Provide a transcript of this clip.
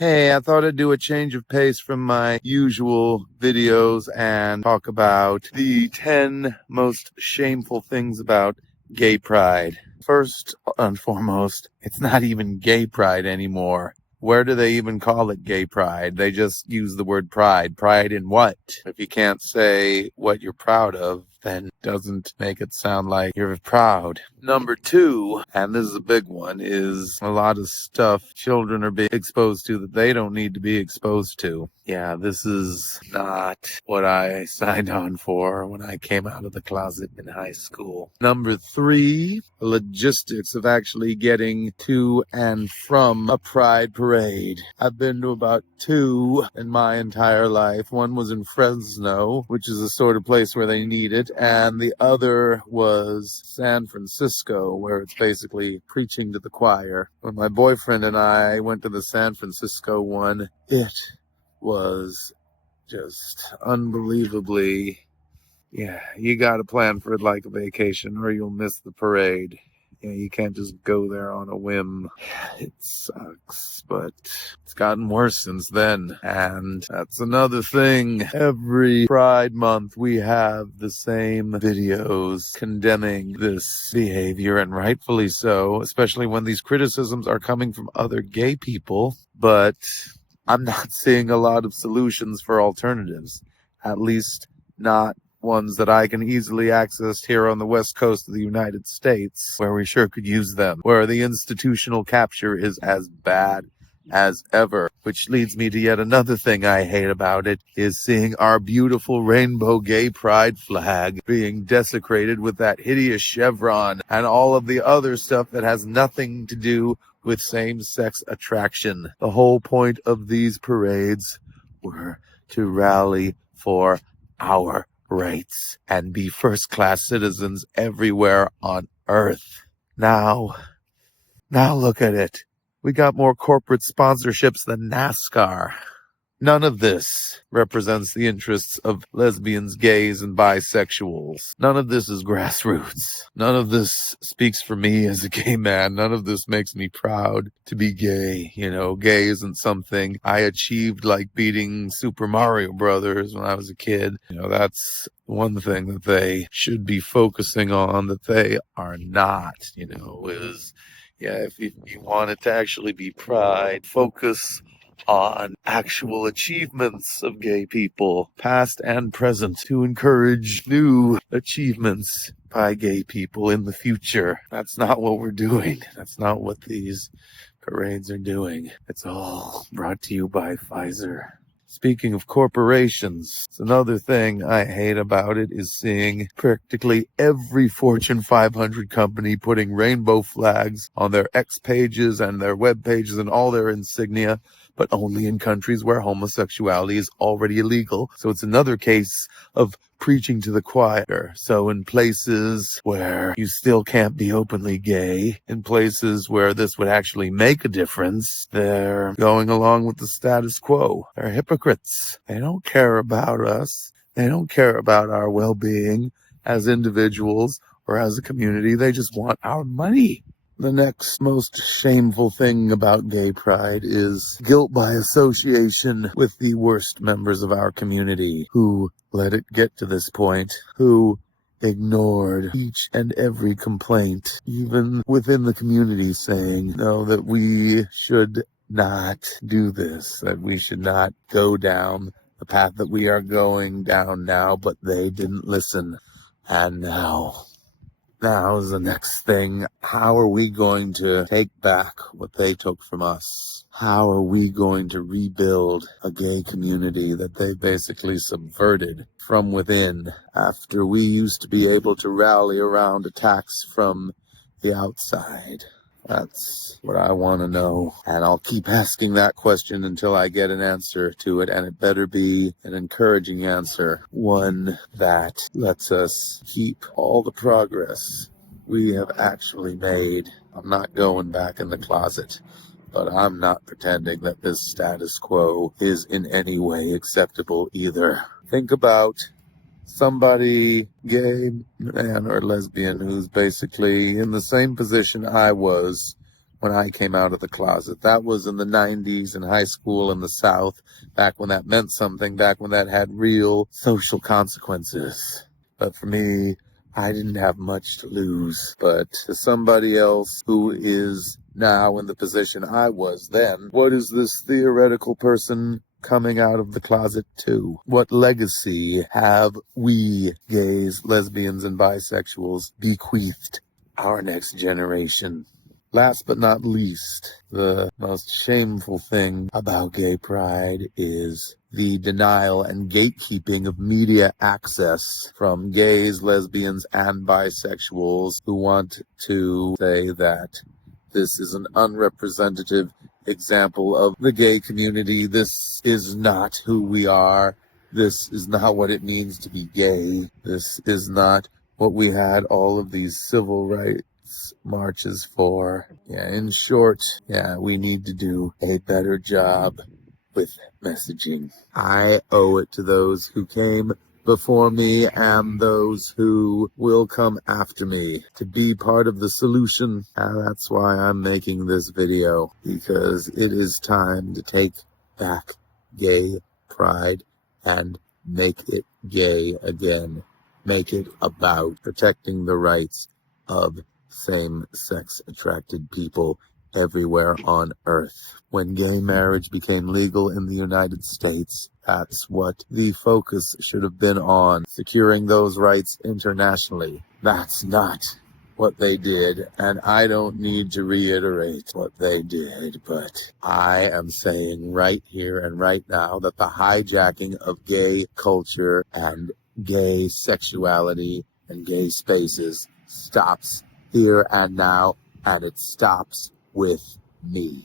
Hey, I thought I'd do a change of pace from my usual videos and talk about the 10 most shameful things about gay pride. First and foremost, it's not even gay pride anymore. Where do they even call it gay pride? They just use the word pride. Pride in what? If you can't say what you're proud of, then it doesn't make it sound like you're proud. Number two, and this is a big one, is a lot of stuff children are being exposed to that they don't need to be exposed to. Yeah, this is not what I signed on for when I came out of the closet in high school. Number three, logistics of actually getting to and from a pride parade. I've been to about two in my entire life. One was in Fresno, which is the sort of place where they need it, and the other was San Francisco, where it's basically preaching to the choir. When my boyfriend and I went to the San Francisco one, it was just unbelievably, yeah, you got to plan for it like a vacation or you'll miss the parade. You can't just go there on a whim. It sucks, but it's gotten worse since then. And that's another thing. Every Pride Month, we have the same videos condemning this behavior, and rightfully so, especially when these criticisms are coming from other gay people. But I'm not seeing a lot of solutions for alternatives, at least not ones that I can easily access here on the west coast of the United States, where we sure could use them, where the institutional capture is as bad as ever. Which leads me to yet another thing I hate about it, is seeing our beautiful rainbow gay pride flag being desecrated with that hideous chevron and all of the other stuff that has nothing to do with same-sex attraction. The whole point of these parades were to rally for our rights and be first-class citizens everywhere on earth. Now look at it. We got more corporate sponsorships than NASCAR. None of this represents the interests of lesbians, gays, and bisexuals. None of this is grassroots. None of this speaks for me as a gay man. None of this makes me proud to be gay. Gay isn't something I achieved like beating Super Mario Brothers when I was a kid. That's one thing that they should be focusing on that they are not, is, if you want it to actually be pride, focus on actual achievements of gay people, past and present, to encourage new achievements by gay people in the future. That's not what we're doing. That's not what these parades are doing. It's all brought to you by Pfizer. Speaking of corporations, it's another thing I hate about it is seeing practically every Fortune 500 company putting rainbow flags on their X pages and their web pages and all their insignia, but only in countries where homosexuality is already illegal. So it's another case of preaching to the choir. So in places where you still can't be openly gay, in places where this would actually make a difference, they're going along with the status quo. They're hypocrites. They don't care about us. They don't care about our well-being as individuals or as a community. They just want our money. The next most shameful thing about gay pride is guilt by association with the worst members of our community who let it get to this point, who ignored each and every complaint, even within the community, saying, no, that we should not do this, that we should not go down the path that we are going down now, but they didn't listen. And now is the next thing. How are we going to take back what they took from us? How are we going to rebuild a gay community that they basically subverted from within after we used to be able to rally around attacks from the outside? That's what I want to know. And I'll keep asking that question until I get an answer to it. And it better be an encouraging answer. One that lets us keep all the progress we have actually made. I'm not going back in the closet, but I'm not pretending that this status quo is in any way acceptable either. Think about somebody, gay man or lesbian, who's basically in the same position I was when I came out of the closet. That was in the 90s in high school in the South, back when that meant something, back when that had real social consequences. But for me, I didn't have much to lose. But to somebody else who is now in the position I was then, what is this theoretical person coming out of the closet to? What legacy have we, gays, lesbians, and bisexuals, bequeathed our next generation? Last but not least, the most shameful thing about gay pride is the denial and gatekeeping of media access from gays, lesbians, and bisexuals who want to say that this is an unrepresentative example of the gay community. This is not who we are. This is not what it means to be gay. This is not what we had all of these civil rights marches for. Yeah, in short, we need to do a better job with messaging. I owe it to those who came before me and those who will come after me to be part of the solution. And that's why I'm making this video, because it is time to take back gay pride and make it gay again. Make it about protecting the rights of same-sex attracted people everywhere on earth. When gay marriage became legal in the United States, that's what the focus should have been on, securing those rights internationally. That's not what they did, and I don't need to reiterate what they did, but I am saying right here and right now that the hijacking of gay culture and gay sexuality and gay spaces stops here and now, and it stops with me.